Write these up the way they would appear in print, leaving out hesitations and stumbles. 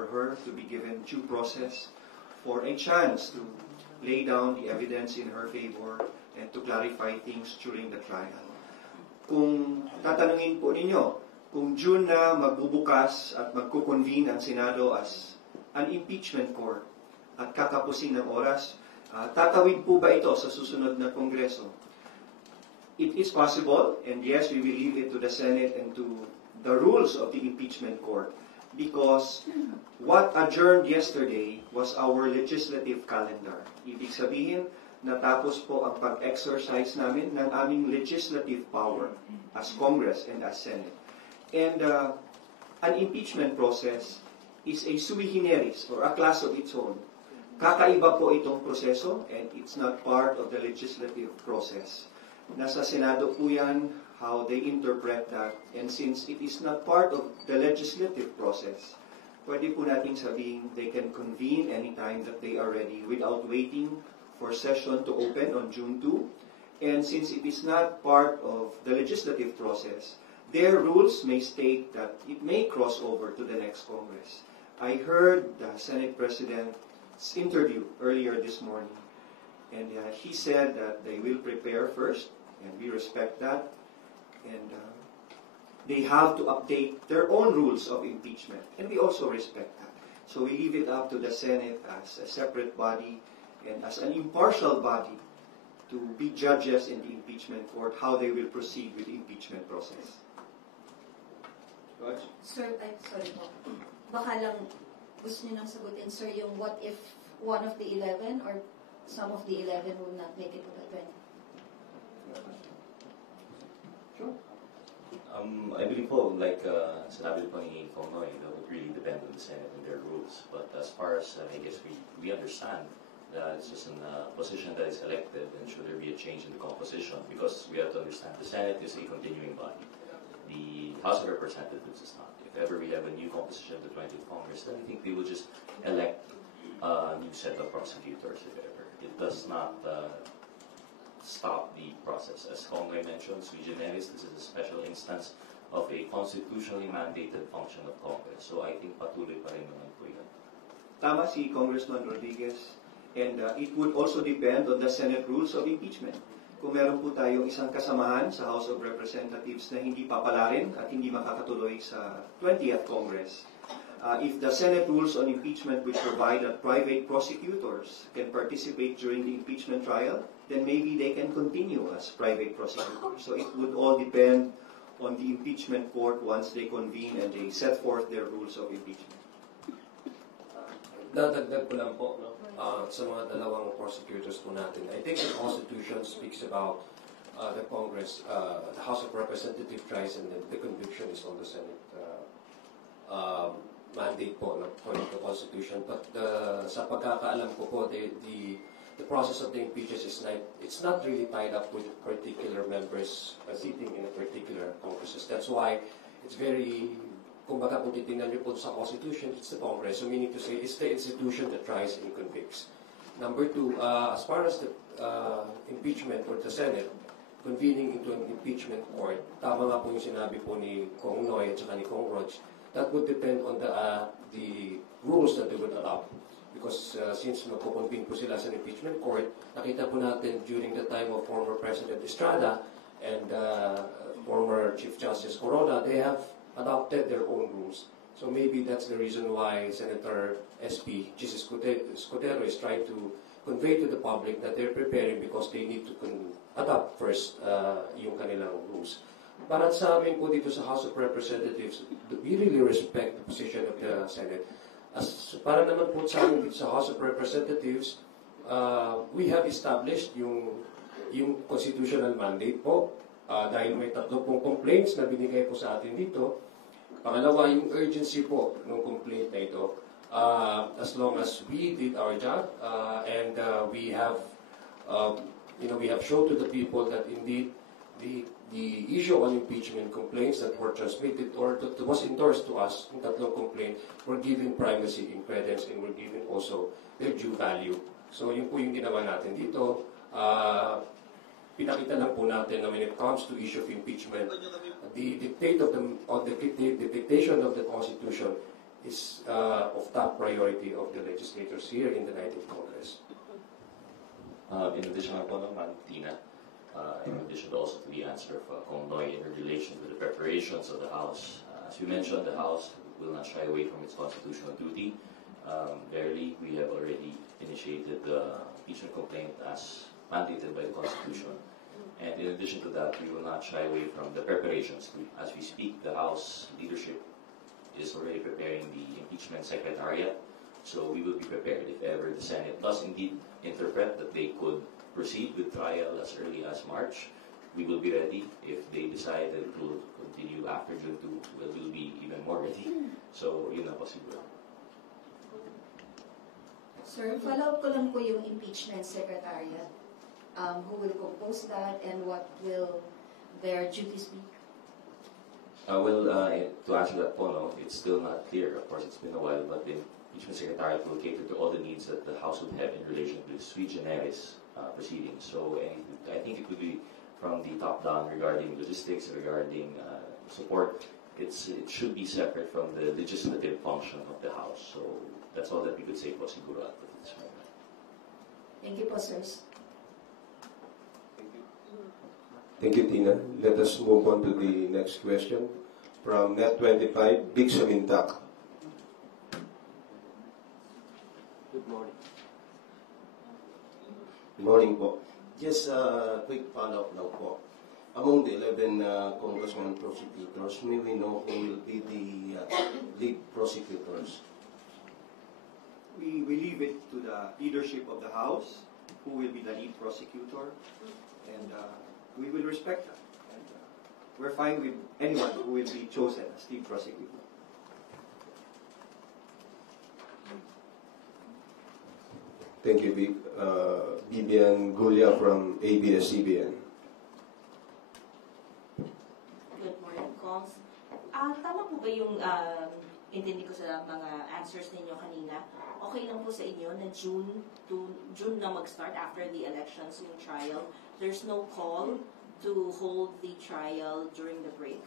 for her to be given due process, for a chance to lay down the evidence in her favor and to clarify things during the trial. Kung tatanungin po ninyo, kung June na magbubukas at magkukonvene ang Senado as an impeachment court at kakapusin ng oras, tatawid po ba ito sa susunod na Kongreso? It is possible, and yes, we will leave it to the Senate and to the rules of the impeachment court, because what adjourned yesterday was our legislative calendar. Ibig sabihin, natapos po ang pag-exercise namin ng aming legislative power as Congress and as Senate. And an impeachment process is a sui generis or a class of its own. Kakaiba po itong proseso, and it's not part of the legislative process. Nasa Senado po yan, how they interpret that. And since it is not part of the legislative process, pwede po nating sabihin they can convene anytime that they are ready without waiting for session to open on June 2. And since it is not part of the legislative process, their rules may state that it may cross over to the next Congress. I heard the Senate President's interview earlier this morning, and he said that they will prepare first, and we respect that. And they have to update their own rules of impeachment, and we also respect that. So we leave it up to the Senate as a separate body and as an impartial body to be judges in the impeachment court how they will proceed with the impeachment process. Sir, sorry po. Baka lang gusto niyo nang sagutin, sir, yung what if one of the 11 or some of the 11 will not make it to the 20? Sure. I believe po, like sinabi po ni Kong Noy, that would really depend on the Senate and their rules. But as far as I guess we understand that it's just a position that is elected, and should there be a change in the composition, because we have to understand the Senate is a continuing body. The House of Representatives is not. If ever we have a new composition of the 20th Congress, then I think they will just elect a new set of prosecutors, if ever. It does not stop the process. As Congress mentioned, sui generis, this is a special instance of a constitutionally mandated function of Congress. So I think patuloy pa rin naman po yun. Tama si Congressman Rodriguez. And it would also depend on the Senate rules of impeachment. Kung meron po tayong isang kasamahan sa House of Representatives na hindi papalarin at hindi makakatuloy sa 20th Congress, if the Senate rules on impeachment which provide that private prosecutors can participate during the impeachment trial, then maybe they can continue as private prosecutors. So it would all depend on the impeachment court once they convene and they set forth their rules of impeachment. Dadagdag ko lang po, no? Sa mga dalawang prosecutors po natin. I think the Constitution speaks about the Congress, the House of Representatives tries, and the conviction is on the Senate mandate po, according to the Constitution. But sa pagkakaalam ko po, the process of the impeachment is it's not really tied up with particular members sitting in a particular Congresses. That's why it's very, kumbaga kung titingnan niyo po sa Constitution, it's the Congress. So meaning to say, it's the institution that tries and convicts. Number two, as far as the impeachment or the Senate convening into an impeachment court, tama nga po yung sinabi po ni Kong Noy at saka ni Kong Rog, that would depend on the rules that they would adopt. Because since magkukonvene po sila sa impeachment court, nakita po natin during the time of former President Estrada and former Chief Justice Corona, they have adopted their own rules. So maybe that's the reason why Senator SP Jesus Escudero is trying to convey to the public that they're preparing because they need to adopt first yung kanilang rules. Para sa amin po dito sa House of Representatives, we really respect the position of the Senate. As para naman po sa amin dito sa House of Representatives, we have established yung constitutional mandate po dahil may 3 complaints na binigay po sa atin dito. Pangalawa, yung urgency po ng complaint na ito. As long as we did our job and we have shown to the people that indeed the issue on impeachment complaints that were transmitted or that was endorsed to us in 3 complaint were given primacy in credence and were given also their due value. So yun po yung ginawa natin dito. Pinakita lang po natin na when it comes to issue of impeachment, the dictation of the Constitution is of top priority of the legislators here in the 19th Congress. In addition po naman, Tina, in addition also to the answer of Kong Noy in relation to the preparations of the House, as we mentioned, the House will not shy away from its constitutional duty. Verily, we have already initiated the impeachment complaint as mandated by the Constitution. And in addition to that, we will not shy away from the preparations. As we speak, the House leadership is already preparing the impeachment secretariat. So we will be prepared if ever the Senate does indeed interpret that they could proceed with trial as early as March. We will be ready. If they decide that it will continue after June 2, we will be even more ready. So yun na po siguro. Sir, follow-up ko lang po yung impeachment secretariat. Who will compose that and what will their duties be? To answer that po, no, it's still not clear. Of course, it's been a while, but the impeachment secretariat will cater to all the needs that the House would have in relation to the sui generis proceedings. So I think it would be from the top down regarding logistics, regarding support. It should be separate from the legislative function of the House. So that's all that we could say po siguro at this moment. Thank you po, sirs. Thank you, Tina. Let us move on to the next question from Net25, Big Samintak. Good morning. Good morning po. Just a quick follow-up now po. Among the 11 congressman prosecutors, may we know who will be the lead prosecutors? We leave it to the leadership of the House, who will be the lead prosecutor, and we will respect that. And, we're fine with anyone who will be chosen as lead prosecutor. Thank you, Bibian Gulia from ABS-CBN. Good morning, Congs. Tama po ba yung intindi ko sa mga answers ninyo kanina? Okay lang po sa inyo na June na mag-start after the elections yung trial. There's no call to hold the trial during the break.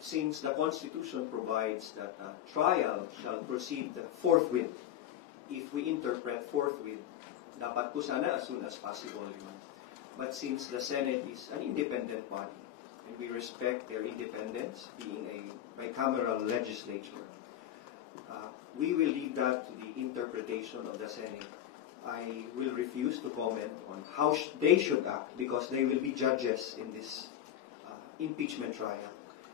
Since the Constitution provides that trial shall proceed forthwith, if we interpret forthwith, dapat po sana as soon as possible yun. But since the Senate is an independent body, and we respect their independence, being a bicameral legislature, we will leave that to the interpretation of the Senate. I will refuse to comment on how they should act because they will be judges in this impeachment trial.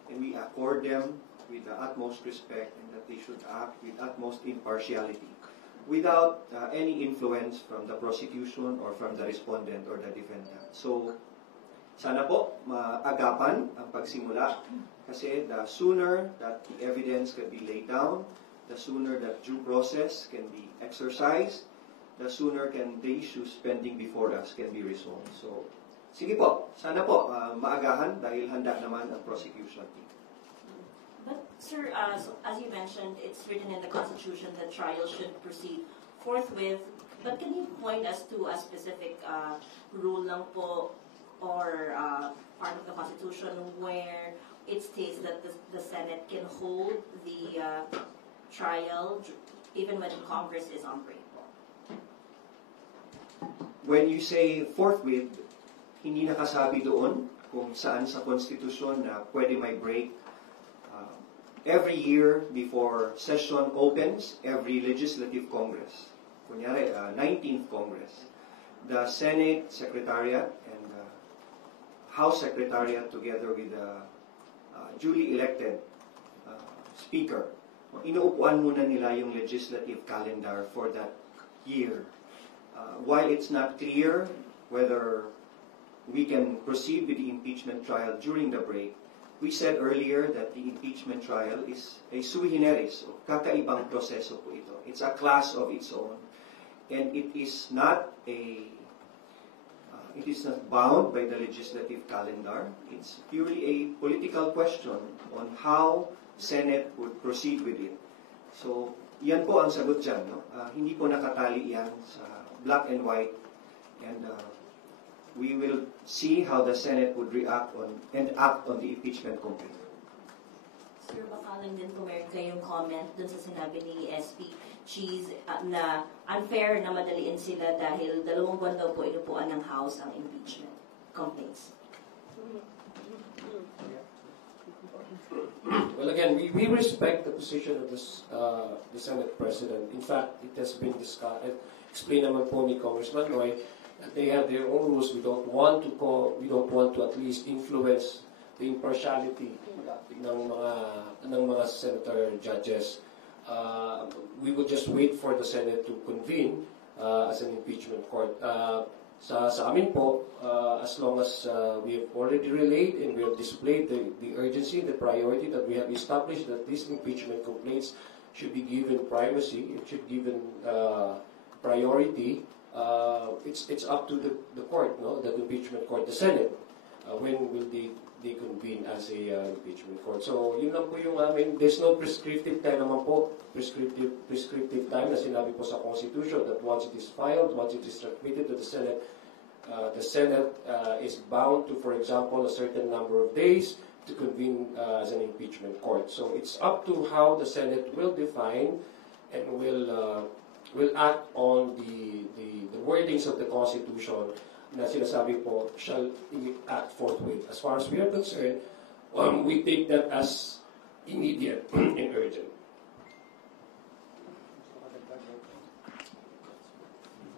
And we accord them with the utmost respect and that they should act with utmost impartiality without any influence from the prosecution or from the respondent or the defendant. So, sana po maagapan ang pagsimula kasi the sooner that the evidence can be laid down, the sooner that due process can be exercised, the sooner can the issues pending before us can be resolved. So, sige po, sana po maagahan dahil handa naman ang prosecution team. But, sir, so as you mentioned, it's written in the Constitution that trial should proceed forthwith. But can you point us to a specific rule lang po or part of the Constitution where it states that the Senate can hold the trial even when Congress is on break? When you say forthwith, hindi nakasabi doon kung saan sa Constitution na pwede may break. Every year before session opens, every legislative Congress, kunyari 19th Congress, the Senate Secretariat and House Secretariat together with the duly elected Speaker, inuupuan muna nila yung legislative calendar for that year. While it's not clear whether we can proceed with the impeachment trial during the break, we said earlier that the impeachment trial is a sui generis, o kakaibang proseso po ito. It's a class of its own. And it is not bound by the legislative calendar. It's purely a political question on how Senate would proceed with it. So, yan po ang sagot dyan. No? Hindi po nakatali yan sa black and white. And we will see how the Senate would react on and act on the impeachment complaint. Sir, baka lang din po meron kayong comment dun sa sinabi ni SP Cheese na unfair na madaliin sila dahil 2 buwan daw po inupuan ng House ang impeachment complaints. Well, again, we respect the position of the Senate President. In fact, it has been discussed, explained naman po ni Congressman Noy, that they have their own rules. We don't want to at least influence the impartiality ng mga senator judges. We will just wait for the Senate to convene as an impeachment court. Sa amin po, as long as we have already relayed and we have displayed the urgency, the priority that we have established that these impeachment complaints should be given primacy, it should be given priority, it's up to the court, no, the impeachment court, the Senate, when will they convene as a impeachment court. So, yun lang po yung amin. There's no prescriptive time naman po, prescriptive time na sinabi po sa Constitution that once it is filed, once it is transmitted to the Senate is bound to, for example, a certain number of days to convene as an impeachment court. So, it's up to how the Senate will define and will act on the wordings of the Constitution na sinasabi po shall act forthwith. As far as we are concerned, we take that as immediate and urgent.